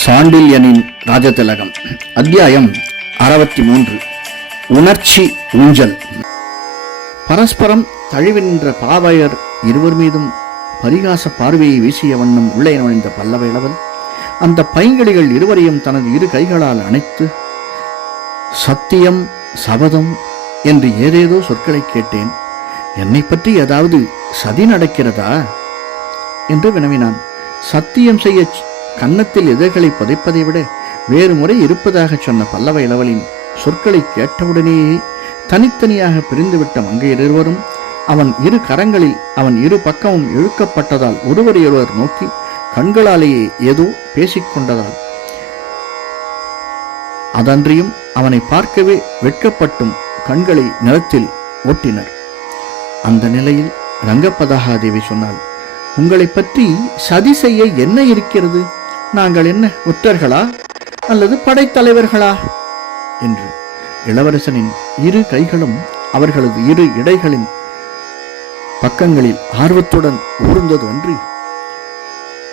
சாண்டில்யனின் ராஜதிலகம் அத்தியாயம் அறுபத்தி மூன்று உணர்ச்சி ஊஞ்சல். பரஸ்பரம் தழுவி நின்ற பாவையர் இருவர் மீதும் பரிகாச பார்வையை வீசிய வண்ணம் உள்ளே நுழைந்த பல்லவ இளவன் அந்த பைங்கிளிகள் இருவரையும் தனது இரு கைகளால் அணைத்து சத்தியம் சபதம் என்று ஏதேதோ சொற்களை கேட்டேன். என்னை பற்றி ஏதாவது சதி நடக்கிறதா? என்று வினவினான். சத்தியம் செய்ய கன்னத்தில் எதிர்களை புதைப்பதை விட வேறு முறை இருப்பதாக சொன்ன பல்லவ இளவலின் சொற்களை கேட்டவுடனேயே தனித்தனியாக பிரிந்துவிட்ட மங்கையர் இருவரும் அவன் இரு கரங்களில் அவன் இரு பக்கமும் இழுக்கப்பட்டதால் ஒருவரையொருவர் நோக்கி கண்களாலேயே ஏதோ பேசிக்கொண்டதால் அதன்றியும் அவனை பார்க்கவே வெட்கப்பட்டும் கண்களை நிலத்தில் ஒட்டினர். அந்த நிலையில் ரங்கப்பதாகாதேவி சொன்னாள் உங்களை பற்றி சதி செய்ய என்ன இருக்கிறது? நாங்கள் என்ன ஒற்றர்களா அல்லது படைத்தலைவர்களா? என்று இளவரசனின் இரு கைகளும் அவர்களது இரு இடைகளின் பக்கங்களில் ஆர்வத்துடன் ஊர்ந்தது அன்றி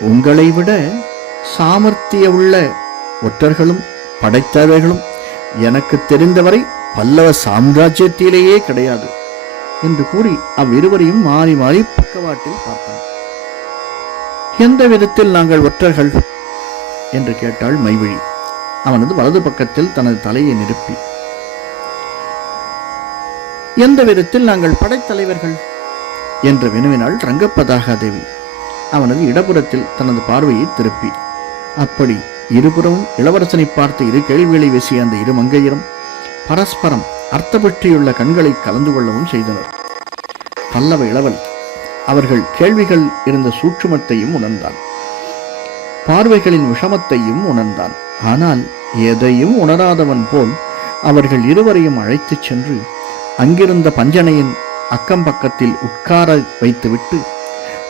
உங்களை விட சாமர்த்திய உள்ள ஒற்றர்களும் படைத்தலைவர்களும் எனக்கு தெரிந்தவரை பல்லவ சாம்ராஜ்யத்திலேயே கிடையாது என்று கூறி அவ்விருவரையும் மாறி மாறி பக்கவாட்டில் பார்த்தான். எந்த விதத்தில் நாங்கள் ஒற்றர்கள்? என்று கேட்டாள் மைவிழி. அவனது வலது பக்கத்தில் தனது தலையை நிரப்பி. எந்த விதத்தில் நாங்கள் படைத்தலைவர்கள் என்று வினவினாள் ரங்கப்பதாகாதேவி. அவனது இடப்புறத்தில் தனது பார்வையை திருப்பி. அப்படி இருபுறமும் இளவரசனை பார்த்து இரு கேள்விகளை வீசிய அந்த இரு மங்கையரும் பரஸ்பரம் அர்த்தப்பற்றியுள்ள கண்களை கலந்து கொள்ளவும் செய்தனர். பல்லவ இளவல் அவர்கள் கேள்விகள் இருந்த சூட்சுமத்தையும் உணர்ந்தான். பார்வைகளின் விஷமத்தையும் உணர்ந்தான். ஆனால் எதையும் உணராதவன் போல் அவர்கள் இருவரையும் அழைத்துச் சென்று அங்கிருந்த பஞ்சனையின் அக்கம் பக்கத்தில் உட்கார வைத்துவிட்டு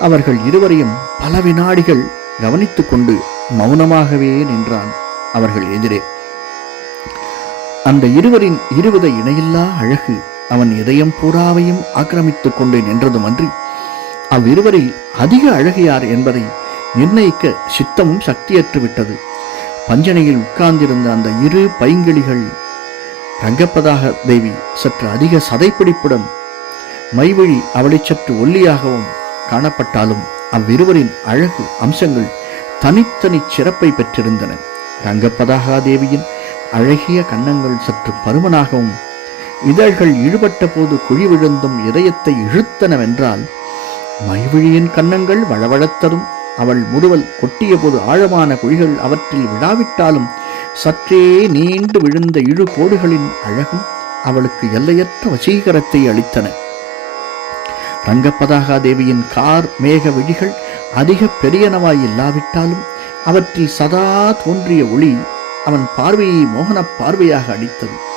அவர்கள் இருவரையும் பல வினாடிகள் கவனித்துக் கொண்டு மௌனமாகவே நின்றான் அவர்கள் எதிரே. அந்த இருவரின் இருவித இணையில்லா அழகு அவன் இதயம் பூராவையும் ஆக்கிரமித்துக் கொண்டு நின்றதுமன்றி அவ்விருவரில் அதிக அழகு யார் என்பதை நிர்ணயிக்க சித்தமும் சக்தியற்று விட்டது பஞ்சனையில் உட்கார்ந்திருந்த அந்த இரு பைங்கிளிகள் ரங்கப்பதாக தேவி சற்று அதிக சதைப்பிடிப்புடன் மைவழி அவளை சற்று ஒல்லியாகவும் காணப்பட்டாலும் அவ்விருவரின் அழகு அம்சங்கள் தனித்தனி சிறப்பை பெற்றிருந்தன. ரங்கப்பதாகா தேவியின் அழகிய கன்னங்கள் சற்று பருமனாகவும் இதழ்கள் இழுபட்ட போது குழி விழுந்தும் இதயத்தை இழுத்தனவென்றால் மைவிழியின் கன்னங்கள் வளவளத்தரும் அவள் முதுவல் கொட்டியபோது ஆழமான குழிகள் அவற்றில் விழாவிட்டாலும் சற்றே நீண்டு விழுந்த இழு கோடுகளின் அழகும் அவளுக்கு எல்லையற்ற வசீகரத்தை அளித்தன. ரங்கப்பதாகா தேவியின் கார் மேக விழிகள் அதிக பெரியனவாய் இல்லாவிட்டாலும் அவற்றில் சதா தோன்றிய ஒளி அவன் பார்வையை மோகனப் பார்வையாக அளித்தது.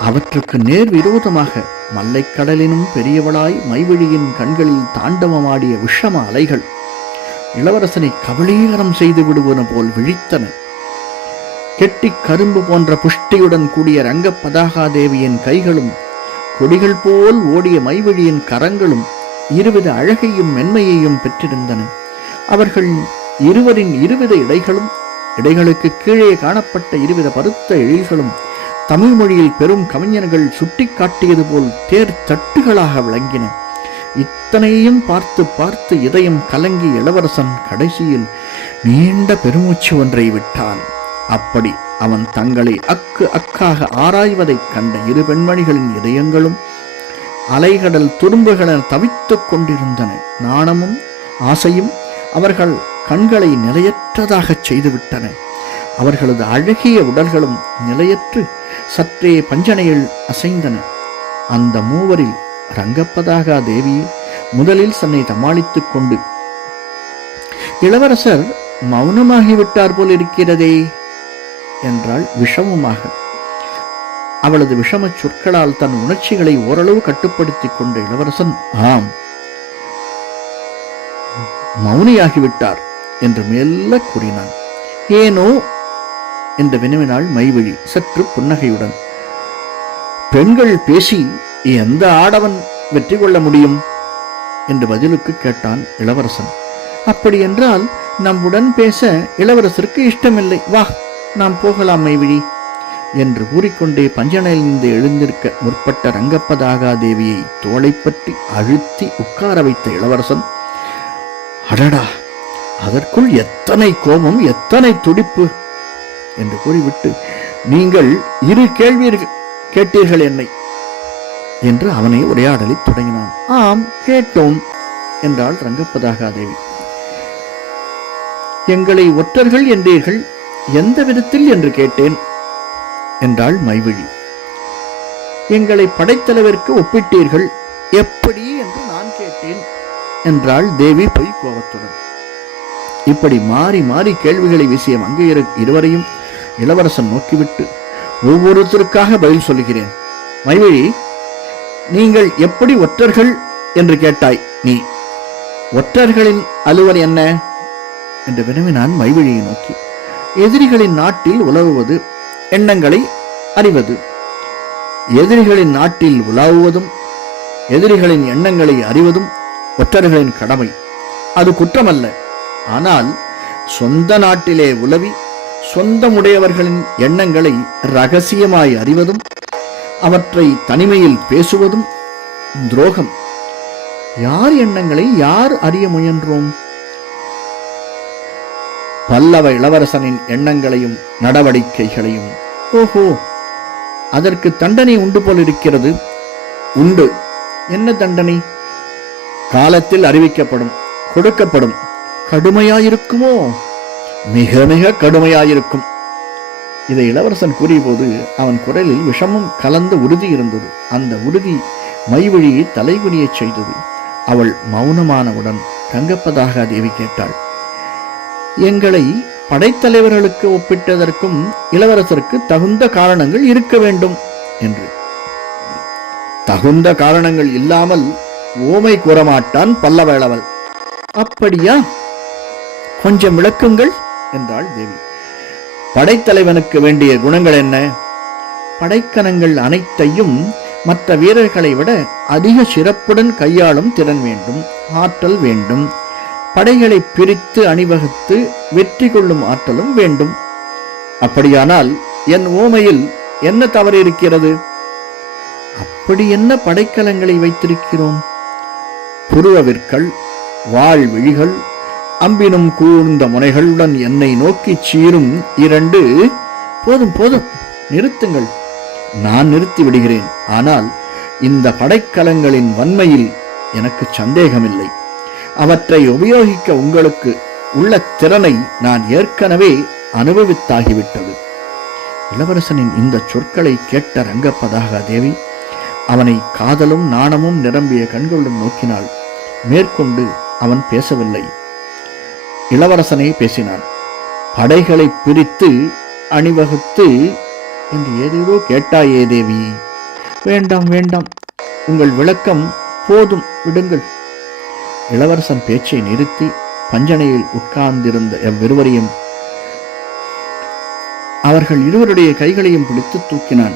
அவற்றுக்கு நேர் விரோதமாக மல்லைக்கடலினும் பெரியவளாய் மைவிழியின் கண்களில் தாண்டவமாடிய விஷம அலைகள் இளவரசனை கபளீகரம் செய்து விடுவன போல் விழித்தன. கெட்டிக் கரும்பு போன்ற புஷ்டியுடன் கூடிய ரங்க பதாகாதேவியின் கைகளும் கொடிகள் போல் ஓடிய மைவழியின் கரங்களும் இருவித அழகையும் மென்மையையும் பெற்றிருந்தன. அவர்கள் இருவரின் இருவித இடைகளும் இடைகளுக்கு கீழே காணப்பட்ட இருவித பருத்த எழில்களும் தமிழ் மொழியில் பெரும் கவிஞர்கள் சுட்டிக்காட்டியது போல் தேர் தட்டுகளாக விளங்கின. இத்தனையும் பார்த்து பார்த்து இதயம் கலங்கி இளவரசன் கடைசியில் நீண்ட பெருமூச்சு ஒன்றை விட்டான். அப்படி அவன் தங்களை அக்கு அக்காக ஆராய்வதைக் கண்ட இரு பெண்மணிகளின் இதயங்களும் அலைகடல் துரும்புகள தவித்துக் கொண்டிருந்தன. நாணமும் ஆசையும் அவர்கள் கண்களை நிலையற்றதாகச் செய்துவிட்டன. அவர்களது அழகிய உடல்களும் நிலையற்று சற்றே பஞ்சனையில் அசைந்தன. அந்த மூவரில் ரங்கப்பதாகா தேவி முதலில் தன்னை சமாளித்துக் கொண்டு இளவரசர் மௌனமாகிவிட்டார் போல் இருக்கிறதே என்றாள் விஷமமாக. அவளது விஷமச் சொற்களால் தன் உணர்ச்சிகளை ஓரளவு கட்டுப்படுத்திக் கொண்ட இளவரசன் ஆம் மௌனியாகிவிட்டார் என்று மெல்ல கூறினான். ஏனோ? என்று வினவினாள் மைவிழி சற்று புன்னகையுடன் பெண்கள் பேசி எந்த ஆடவன் வெற்றி கொள்ள முடியும்? என்று பதிலுக்கு கேட்டான் இளவரசன். அப்படியென்றால் நம்முடன் பேச இளவரசருக்கு இஷ்டமில்லை. வா நாம் போகலாம் மைவிழி என்று கூறிக்கொண்டே பஞ்சனையிலிருந்து எழுந்திருக்க முற்பட்ட ரங்கப்பதாகா தேவியை தோளை பற்றி அழுத்தி உட்கார வைத்த இளவரசன் அடடா அதற்குள் எத்தனை கோபம் எத்தனை துடிப்பு? என்று கூறிவிட்டு நீங்கள் இரு கேள்வி கேட்டீர்கள் என்னை. என்று அவனை உரையாடலை தொடங்கினான். ஆம். கேட்டோம் என்றாள் ரங்கப்பதாகா தேவி எங்களை ஒற்றர்கள் என்றீர்கள் எந்த விதத்தில் என்று கேட்டேன் என்றாள் மைவிழி. எங்களை படைத்தலைவருக்கு ஒப்பிட்டீர்கள் எப்படி என்று நான் கேட்டேன் என்றாள் தேவி பொய் கோபத்துடன். இப்படி மாறி மாறி கேள்விகளை வீசிய மங்கையர் இருவரையும் இளவரசன் நோக்கிவிட்டு ஒவ்வொருத்தருக்காக பதில் சொல்லுகிறேன். மைவிழி நீங்கள் எப்படி ஒற்றர்கள் என்று கேட்டாய் நீ. ஒற்றர்களின் அலுவல் என்ன? என்று வினவினான் மைவிழியை நோக்கி. எதிரிகளின் நாட்டில் உலவுவது எண்ணங்களை அறிவது. எதிரிகளின் நாட்டில் உலாவுவதும் எதிரிகளின் எண்ணங்களை அறிவதும் ஒற்றர்களின் கடமை. அது குற்றமல்ல. ஆனால் சொந்த நாட்டிலே உலவி சொந்தமுடையவர்களின் எண்ணங்களை ரகசியமாய் அறிவதும் அவற்றை தனிமையில் பேசுவதும் துரோகம். யார் எண்ணங்களை யார் அறிய முயன்றோம்? பல்லவ இளவரசனின் எண்ணங்களையும் நடவடிக்கைகளையும். ஓஹோ அதற்கு தண்டனை உண்டு போல் இருக்கிறது. உண்டு. என்ன தண்டனை? காலத்தில் அறிவிக்கப்படும் கொடுக்கப்படும். கடுமையாயிருக்குமோ? மிக மிக கடுமையாயிருக்கும். இதை இளவரசன் கூறியபோது அவன் குரலில் விஷமும் கலந்த உறுதி இருந்தது. அந்த உறுதி மைவழியை தலைகுனியச் செய்தது. அவள் மௌனமானவுடன் ரங்கப்பதாக தேவி கேட்டாள் எங்களை படைத்தலைவர்களுக்கு ஒப்பிட்டதற்கும் இளவரசருக்கு தகுந்த காரணங்கள் இருக்க வேண்டும் என்று. தகுந்த காரணங்கள் இல்லாமல் ஓமை கூறமாட்டான் பல்லவளவல் அப்படியா? கொஞ்சம் விளக்குங்கள் என்றாள் தேவி. படைத்தலைவனுக்கு வேண்டிய குணங்கள் என்ன? படைக்கணங்கள் அனைத்தையும் மற்ற வீரர்களை விட அதிக சிறப்புடன் கையாளும் திறன் வேண்டும் ஆற்றல் வேண்டும். படைகளை பிரித்து அணிவகுத்து வெற்றி கொள்ளும் ஆற்றலும் வேண்டும். அப்படியானால் என் ஓமையில் என்ன தவறு இருக்கிறது? அப்படி என்ன படைக்கலங்களை வைத்திருக்கிறோம்? புருவவிற்கள் வாழ் விழிகள் அம்பினும் கூர்ந்த முனைகளுடன் என்னை நோக்கிச் சீரும் இரண்டு. போதும் போதும். நிறுத்துங்கள். நான் நிறுத்தி விடுகிறேன். ஆனால் இந்த படைக்கலங்களின் வன்மையில் எனக்கு சந்தேகமில்லை. அவற்றை உபயோகிக்க உங்களுக்கு உள்ள திறனை நான் ஏற்கனவே அனுபவித்தாகிவிட்டது. இளவரசனின் இந்த சொற்களை கேட்ட ரங்கப்பதாக தேவி அவனை காதலும் நாணமும் நிரம்பிய கண்களுடன் நோக்கினாள். மேற்கொண்டு அவன் பேசவில்லை. இளவரசனே பேசினான். படைகளை பிரித்து அணிவகுத்து என்று ஏதேதோ கேட்டாயே தேவி. வேண்டாம் வேண்டாம். உங்கள் விளக்கம் போதும் விடுங்கள். இளவரசன் பேச்சை நிறுத்தி பஞ்சனையில் உட்கார்ந்திருந்த எவ்விருவரையும் அவர்கள் இருவருடைய கைகளையும் பிடித்து தூக்கினான்.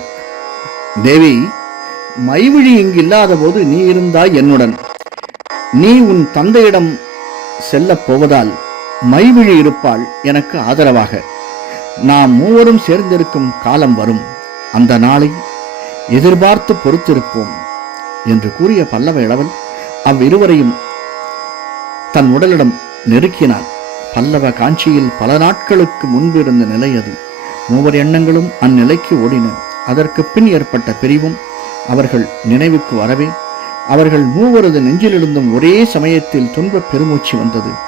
தேவி மைவிழி இங்கு இல்லாத போது நீ இருந்தாய் என்னுடன். நீ உன் தந்தையிடம் செல்லப் போவதால் மைவிழி இருப்பாள் எனக்கு ஆதரவாக. நாம் மூவரும் சேர்ந்திருக்கும் காலம் வரும். அந்த நாளை எதிர்பார்த்து பொறுத்திருப்போம் என்று கூறிய பல்லவ இளவன் அவ்விருவரையும் தன் உடலிடம் நெருக்கினான். பல்லவ காஞ்சியில் பல நாட்களுக்கு முன்பு இருந்த நிலை அது. மூவர் எண்ணங்களும் அந்நிலைக்கு ஓடின. அதற்கு பின் ஏற்பட்ட பிரிவும் அவர்கள் நினைவுக்கு வரவே அவர்கள் மூவரது நெஞ்சிலிருந்தும் ஒரே சமயத்தில் துன்பப் பெருமூச்சு வந்தது.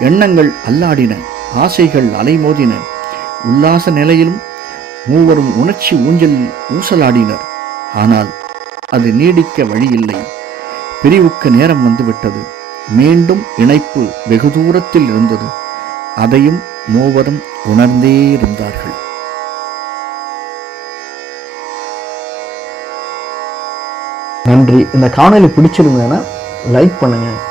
எண்ணங்கள் அல்லாடின ஆசைகள் அலைமோதின. உல்லாச நிலையிலும் மூவரும் உணர்ச்சி ஊஞ்சலில் ஊசலாடினர். ஆனால் அது நீடிக்க வழியில்லை. பிரிவுக்கு நேரம் வந்துவிட்டது. மீண்டும் இணைப்பு வெகு தூரத்தில் இருந்தது. அதையும் மூவரும் உணர்ந்தே இருந்தார்கள். நன்றி. இந்த காணொலி பிடிச்சிருந்தேன்னா லைக் பண்ணுங்கள்